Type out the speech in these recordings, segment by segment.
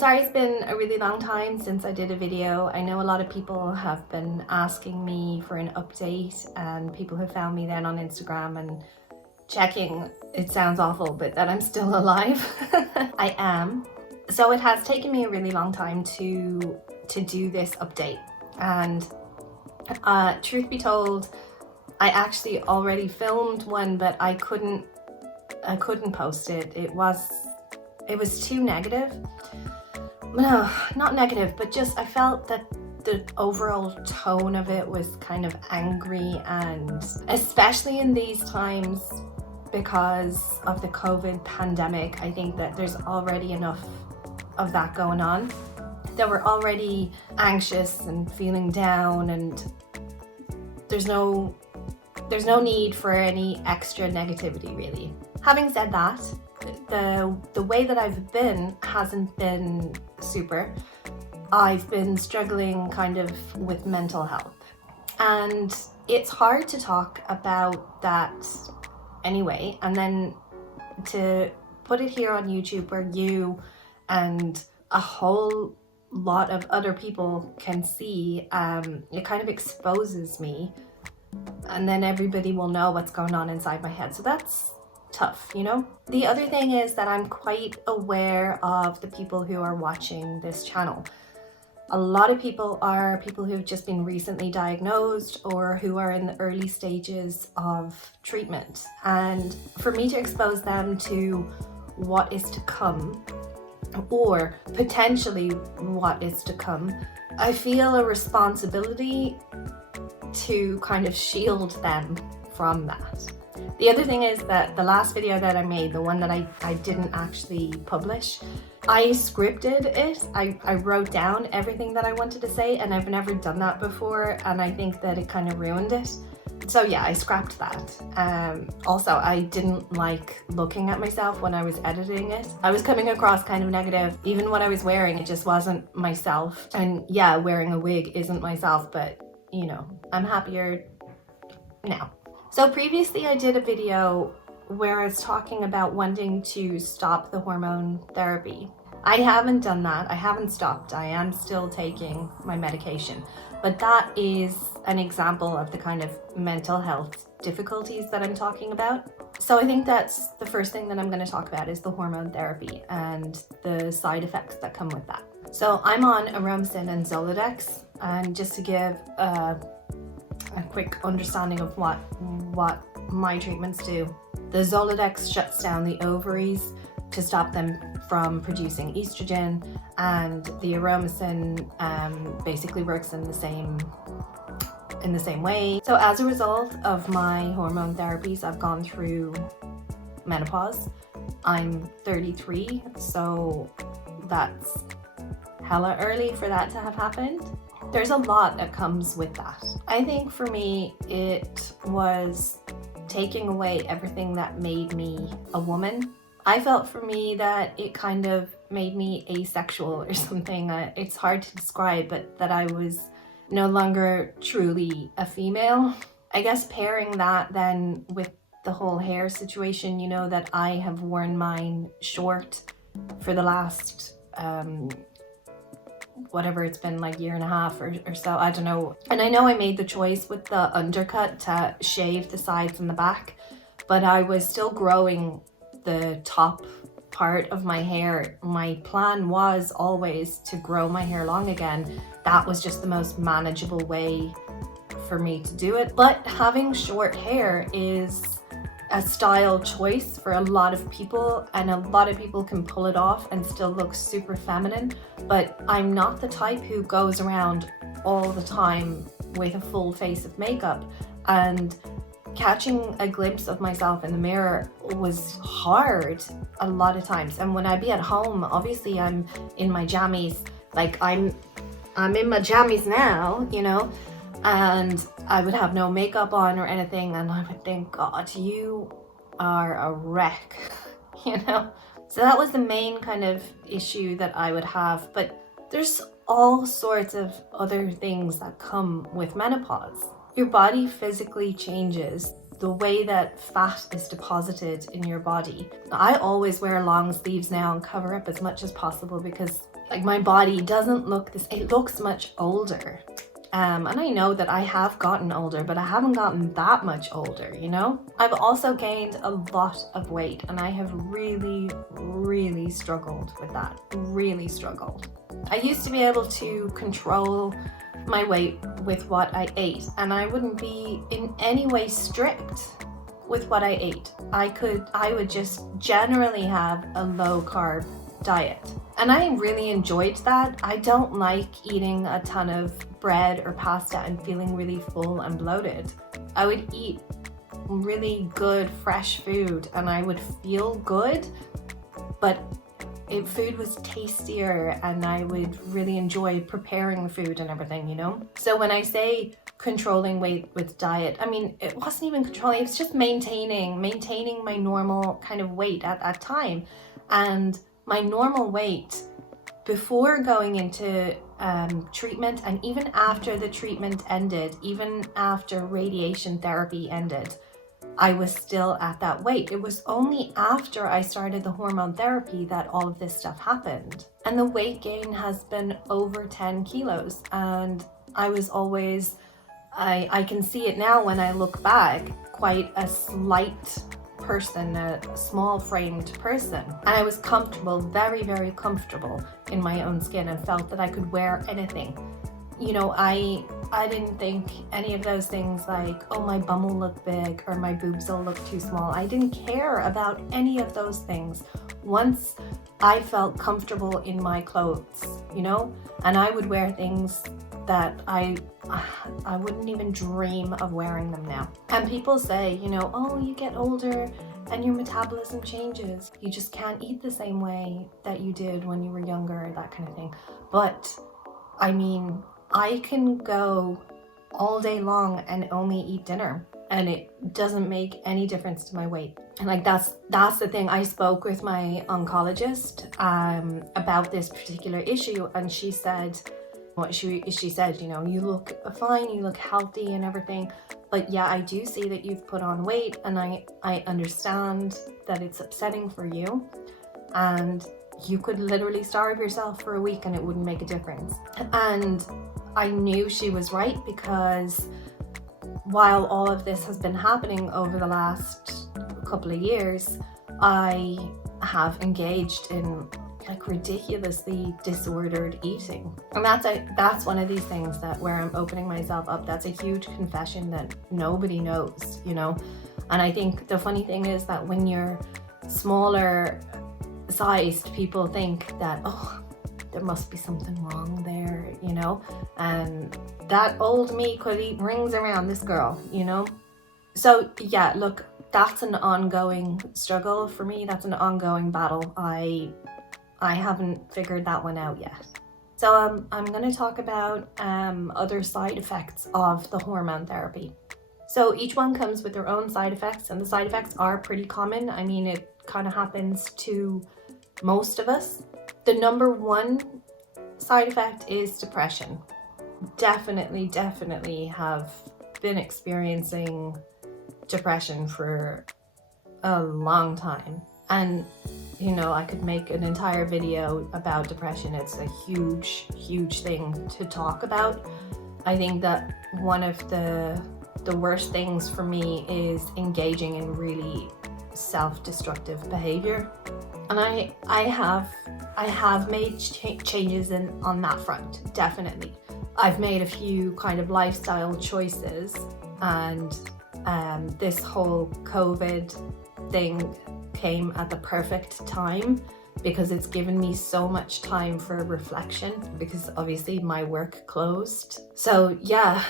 Sorry it's been a really long time since I did a video. I know a lot of people have been asking me for an update, and people have found me then on Instagram and checking, it sounds awful, but that I'm still alive. I am. So it has taken me a really long time to do this update, and truth be told, I actually already filmed one, but I couldn't post it. It was too negative. No, not negative, but just I felt that the overall tone of it was kind of angry, and especially in these times because of the COVID pandemic, I think that there's already enough of that going on. That we're already anxious and feeling down, and there's no need for any extra negativity really. Having said that, the way that I've been hasn't been super. I've been struggling kind of with mental health, and it's hard to talk about that anyway, and then to put it here on YouTube where you and a whole lot of other people can see, it kind of exposes me, and then everybody will know what's going on inside my head. So that's tough, you know? The other thing is that I'm quite aware of the people who are watching this channel. A lot of people are people who've just been recently diagnosed or who are in the early stages of treatment. And for me to expose them to what is to come, or potentially what is to come, I feel a responsibility to kind of shield them from that. The other thing is that the last video that I made, the one that I didn't actually publish, I scripted it. I wrote down everything that I wanted to say, and I've never done that before, and I think that it kind of ruined it. So yeah, I scrapped that. Also, I didn't like looking at myself when I was editing it. I was coming across kind of negative. Even what I was wearing, it just wasn't myself. And yeah, wearing a wig isn't myself, but you know, I'm happier now. So previously I did a video where I was talking about wanting to stop the hormone therapy. I haven't done that. I haven't stopped. I am still taking my medication. But that is an example of the kind of mental health difficulties that I'm talking about. So I think that's the first thing that I'm going to talk about, is the hormone therapy and the side effects that come with that. So I'm on aromasin and Zoladex, and just to give a quick understanding of what my treatments do. The Zoladex shuts down the ovaries to stop them from producing estrogen, and the aromasin basically works in the same way. So as a result of my hormone therapies, I've gone through menopause. I'm 33, so that's hella early for that to have happened. There's a lot that comes with that. I think for me, it was taking away everything that made me a woman. I felt for me that it kind of made me asexual or something. It's hard to describe, but that I was no longer truly a female. I guess pairing that then with the whole hair situation, you know, that I have worn mine short for the last whatever it's been, like year and a half or so, I don't know. And I know I made the choice with the undercut to shave the sides and the back, but I was still growing the top part of my hair. My plan was always to grow my hair long again. That was just the most manageable way for me to do it. But having short hair is a style choice for a lot of people, and a lot of people can pull it off and still look super feminine, but I'm not the type who goes around all the time with a full face of makeup, and catching a glimpse of myself in the mirror was hard a lot of times. And when I'd be at home, obviously I'm in my jammies, like I'm in my jammies now, you know, and I would have no makeup on or anything, and I would think, God, you are a wreck, you know? So that was the main kind of issue that I would have. But there's all sorts of other things that come with menopause. Your body physically changes. The way that fat is deposited in your body. I always wear long sleeves now and cover up as much as possible because Like my body doesn't look this, it looks much older. And I know that I have gotten older, but I haven't gotten that much older, you know? I've also gained a lot of weight, and I have really, really struggled with that. Really struggled. I used to be able to control my weight with what I ate, and I wouldn't be in any way strict with what I ate. I would just generally have a low carb diet. And I really enjoyed that. I don't like eating a ton of bread or pasta and feeling really full and bloated. I would eat really good fresh food and I would feel good, but food was tastier and I would really enjoy preparing the food and everything, you know? So when I say controlling weight with diet, I mean, it wasn't even controlling, it was just maintaining my normal kind of weight at that time. And my normal weight before going into treatment, and even after the treatment ended, even after radiation therapy ended, I was still at that weight. It was only after I started the hormone therapy that all of this stuff happened. And the weight gain has been over 10 kilos. And I was always, I can see it now when I look back, quite a slight person, a small framed person. And I was comfortable, very, very comfortable in my own skin and felt that I could wear anything. You know, I didn't think any of those things like, oh, my bum will look big or my boobs will look too small. I didn't care about any of those things once I felt comfortable in my clothes, you know, and I would wear things that I wouldn't even dream of wearing them now. And people say, you know, oh, you get older and your metabolism changes. You just can't eat the same way that you did when you were younger, that kind of thing. But I mean, I can go all day long and only eat dinner and it doesn't make any difference to my weight. And like that's the thing. I spoke with my oncologist about this particular issue, and she said, what she said, you know, you look fine, you look healthy and everything, but yeah, I do see that you've put on weight, and I understand that it's upsetting for you, and you could literally starve yourself for a week and it wouldn't make a difference. And I knew she was right, because while all of this has been happening over the last couple of years, I have engaged in like ridiculously disordered eating. And that's one of these things that where I'm opening myself up, that's a huge confession that nobody knows, you know. And I think the funny thing is that when you're smaller sized, people think that, oh, there must be something wrong there, you know, and that old me could eat rings around this girl, you know. So yeah, look, that's an ongoing struggle for me. That's an ongoing battle. I haven't figured that one out yet. So I'm going to talk about other side effects of the hormone therapy. So each one comes with their own side effects, and the side effects are pretty common. I mean, it kind of happens to most of us. The number one side effect is depression. Definitely have been experiencing depression for a long time. And you know, I could make an entire video about depression. It's a huge thing to talk about. I think that one of the worst things for me is engaging in really self-destructive behavior. And I have made changes on that front, definitely. I've made a few kind of lifestyle choices, and this whole COVID thing came at the perfect time, because it's given me so much time for reflection, because obviously my work closed. So yeah,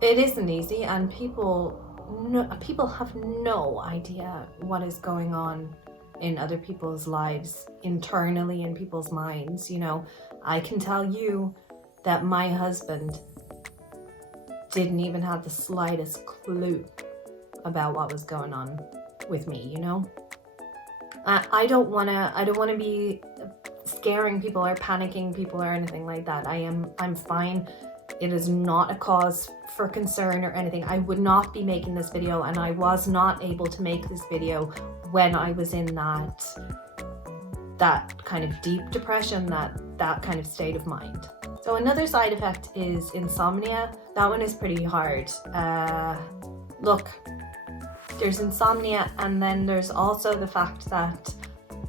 it isn't easy, and people have no idea what is going on in other people's lives, internally in people's minds. You know, I can tell you that my husband didn't even have the slightest clue about what was going on with me, you know. I don't want to be scaring people or panicking people or anything like that. I'm fine. It is not a cause for concern or anything. I would not be making this video, and I was not able to make this video when I was in that kind of deep depression, that kind of state of mind. So another side effect is insomnia. That one is pretty hard. Look, there's insomnia, and then there's also the fact that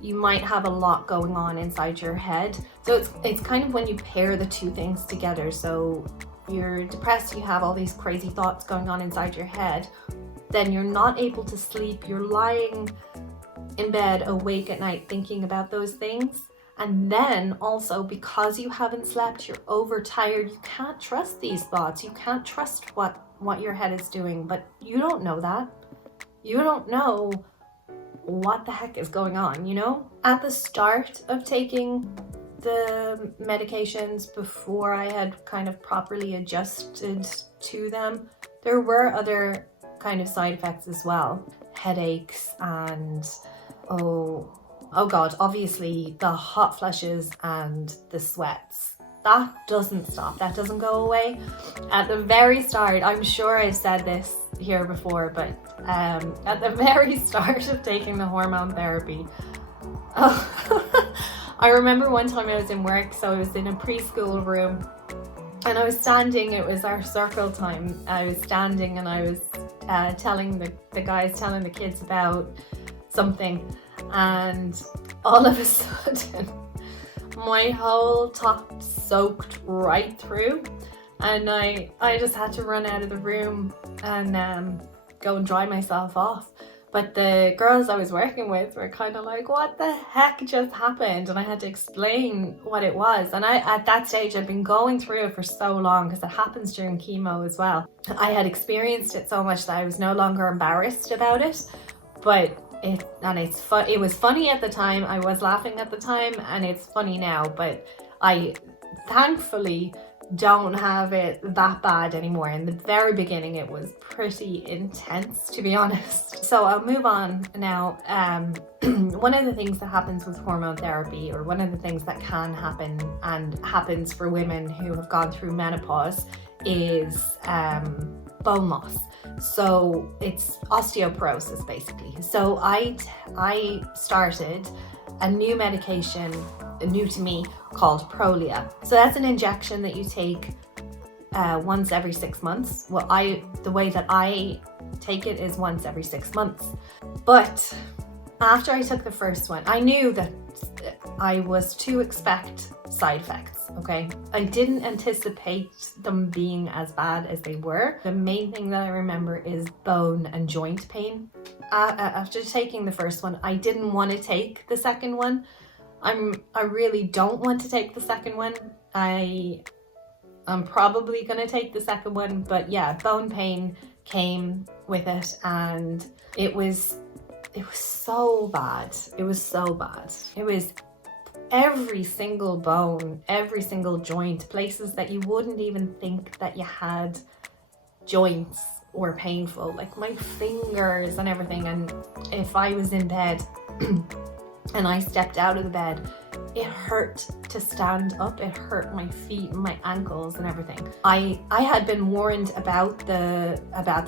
you might have a lot going on inside your head. So it's kind of when you pair the two things together. So you're depressed, you have all these crazy thoughts going on inside your head, then you're not able to sleep, you're lying in bed awake at night thinking about those things. And then also, because you haven't slept, you're overtired, you can't trust these thoughts, you can't trust what your head is doing, but you don't know that. You don't know what the heck is going on, you know? At the start of taking the medications, before I had kind of properly adjusted to them, there were other kind of side effects as well. Headaches and oh god, obviously the hot flushes and the sweats. That doesn't stop, that doesn't go away. At the very start, I'm sure I've said this here before, but at the very start of taking the hormone therapy, I remember one time I was in work, so I was in a preschool room and I was standing, it was our circle time, I was standing and I was telling the kids about something, and all of a sudden my whole top soaked right through, and I just had to run out of the room and go and dry myself off. But the girls I was working with were kind of like, what the heck just happened? And I had to explain what it was. And at that stage, I'd been going through it for so long, because it happens during chemo as well. I had experienced it so much that I was no longer embarrassed about it. But it was funny at the time, I was laughing at the time, and it's funny now, but I thankfully don't have it that bad anymore. In the very beginning it was pretty intense, to be honest. So I'll move on now. One of the things that happens with hormone therapy, or one of the things that can happen and happens for women who have gone through menopause, is bone loss. So it's osteoporosis basically. So I started a new medication, new to me, called Prolia. So that's an injection that you take once every 6 months. Well, the way that I take it is once every 6 months. But after I took the first one, I knew that I was to expect side effects, okay? I didn't anticipate them being as bad as they were. The main thing that I remember is bone and joint pain. After taking the first one, I didn't want to take the second one. I really don't want to take the second one. I'm probably gonna take the second one, but yeah, bone pain came with it, and it was so bad. It was so bad. It was every single bone, every single joint, places that you wouldn't even think that you had joints or painful, like my fingers and everything. And if I was in bed and I stepped out of the bed, it hurt to stand up. It hurt my feet and my ankles and everything. I had been warned about the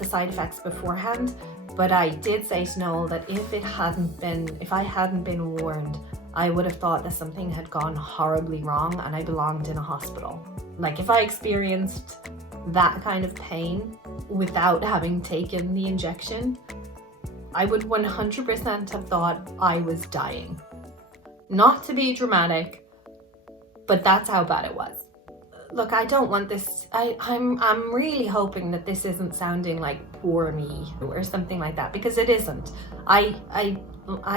side effects beforehand, but I did say to Noel that if I hadn't been warned, I would have thought that something had gone horribly wrong and I belonged in a hospital. Like, if I experienced that kind of pain without having taken the injection, I would 100% have thought I was dying. Not to be dramatic, but that's how bad it was. Look, I don't want this, I'm really hoping that this isn't sounding like poor me or something like that, because it isn't. I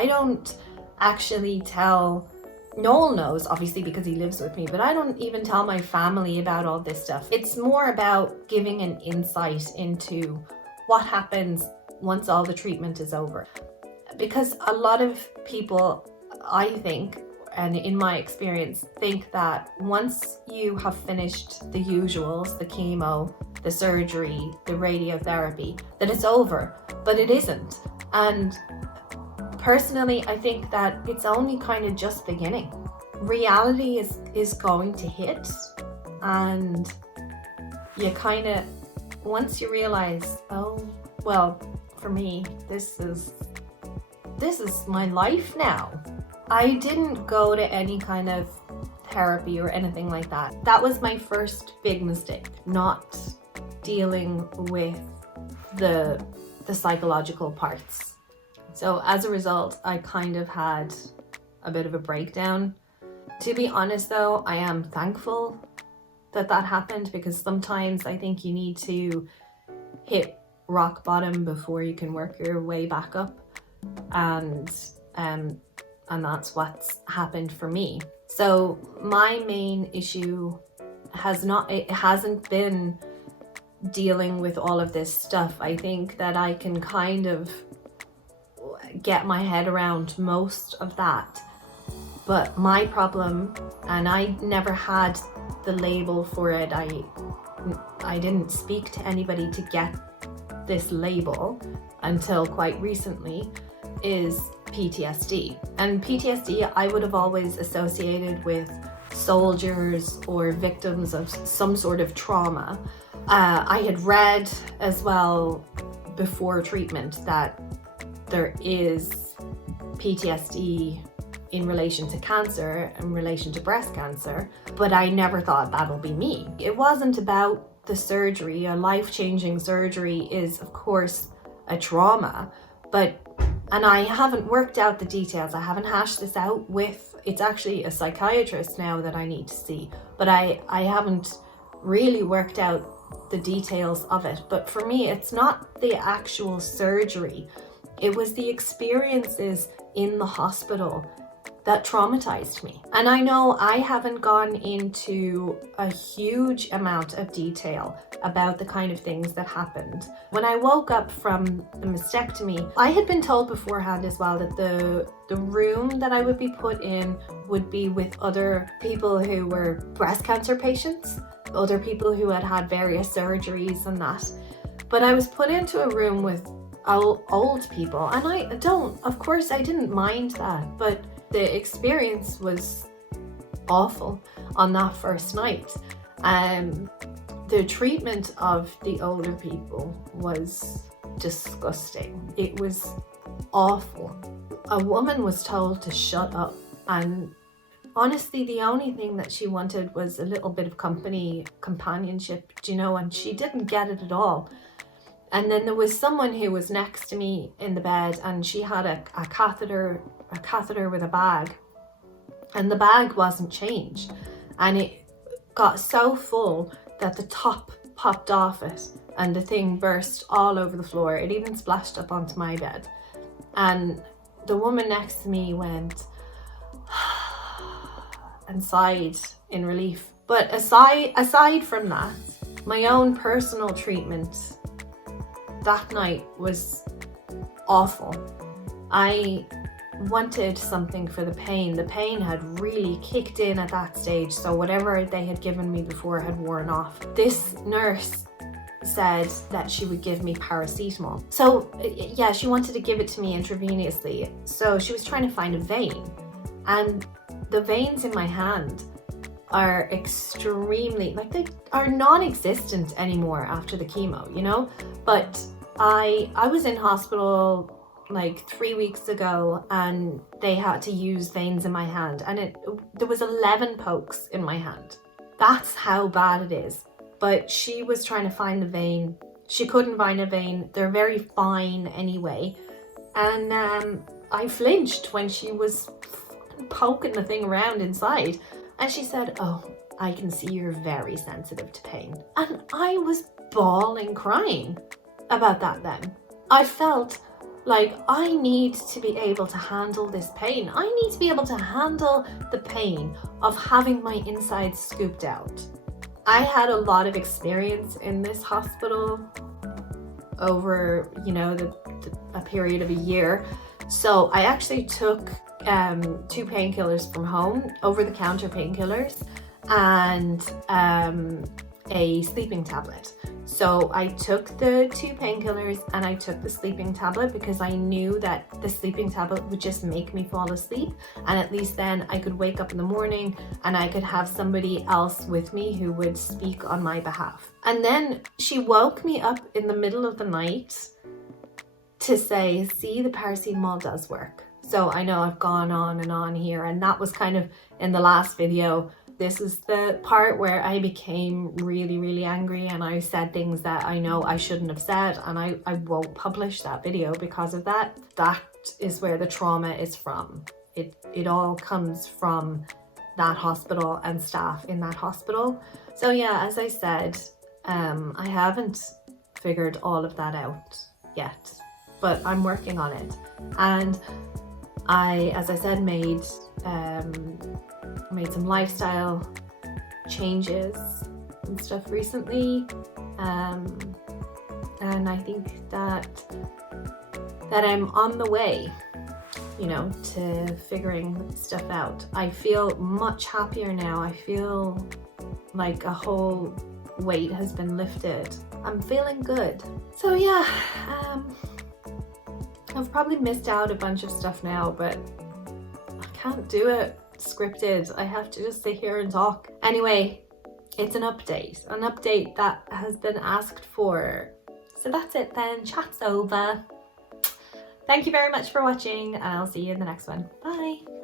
don't actually tell, Noel knows obviously because he lives with me, but I don't even tell my family about all this stuff. It's more about giving an insight into what happens once all the treatment is over. Because a lot of people, I think, and in my experience, think that once you have finished the usuals, the chemo, the surgery, the radiotherapy, that it's over, but it isn't. And personally, I think that it's only kind of just beginning. Reality is going to hit, and you kind of, once you realize, oh, well, for me, this is my life now. I didn't go to any kind of therapy or anything like that. That was my first big mistake, not dealing with the psychological parts. So as a result, I kind of had a bit of a breakdown. To be honest though, I am thankful that that happened, because sometimes I think you need to hit rock bottom before you can work your way back up, and that's what's happened for me. So my main issue hasn't been dealing with all of this stuff. I think that I can kind of get my head around most of that, but my problem, and I never had the label for it, I didn't speak to anybody to get this label until quite recently, is PTSD. And PTSD I would have always associated with soldiers or victims of some sort of trauma. I had read as well before treatment that there is PTSD in relation to cancer, in relation to breast cancer, but I never thought that'll be me. It wasn't about the surgery. A life-changing surgery is, of course, a trauma, and I haven't worked out the details. I haven't hashed this out with, it's actually a psychiatrist now that I need to see, but I haven't really worked out the details of it. But for me, it's not the actual surgery. It was the experiences in the hospital that traumatized me. And I know I haven't gone into a huge amount of detail about the kind of things that happened. When I woke up from the mastectomy, I had been told beforehand as well that the room that I would be put in would be with other people who were breast cancer patients, other people who had had various surgeries and that. But I was put into a room with old people, and of course I didn't mind that, but the experience was awful on that first night. The treatment of the older people was disgusting. It was awful. A woman was told to shut up, and honestly the only thing that she wanted was a little bit of companionship, and she didn't get it at all. And then there was someone who was next to me in the bed, and she had a catheter with a bag, and the bag wasn't changed, and it got so full that the top popped off it and the thing burst all over the floor. It even splashed up onto my bed, and the woman next to me went and sighed in relief. But aside from that, my own personal treatment that night was awful. I wanted something for the pain. The pain had really kicked in at that stage, so whatever they had given me before had worn off. This nurse said that she would give me paracetamol. So yeah, she wanted to give it to me intravenously. So she was trying to find a vein, and the veins in my hand are extremely, they are non-existent anymore after the chemo, but I was in hospital like 3 weeks ago, and they had to use veins in my hand, and there was 11 pokes in my hand. That's how bad it is. But she was trying to find the vein. She couldn't find a vein. They're very fine anyway. And I flinched when she was poking the thing around inside, and she said, "Oh, I can see you're very sensitive to pain." And I was bawling, crying about that then. I felt like I need to be able to handle this pain. I need to be able to handle the pain of having my insides scooped out. I had a lot of experience in this hospital over, a period of a year. So I actually took 2 painkillers from home, over-the-counter painkillers, and a sleeping tablet. So I took the 2 painkillers and I took the sleeping tablet because I knew that the sleeping tablet would just make me fall asleep, and at least then I could wake up in the morning and I could have somebody else with me who would speak on my behalf. And then she woke me up in the middle of the night to say, "See, the paracetamol does work. So I know I've gone on and on here, and that was kind of in the last video. This is the part where I became really, really angry, and I said things that I know I shouldn't have said, and I won't publish that video because of that. That is where the trauma is from. It all comes from that hospital and staff in that hospital. So yeah, as I said, I haven't figured all of that out yet, but I'm working on it. And I, as I said, made some lifestyle changes and stuff recently, and I think that I'm on the way, you know, to figuring stuff out. I feel much happier now. I feel like a whole weight has been lifted. I'm feeling good. So yeah, I've probably missed out a bunch of stuff now, but I can't do it scripted. I have to just sit here and talk. Anyway, it's an update that has been asked for. So that's it then, chat's over. Thank you very much for watching, and I'll see you in the next one. Bye.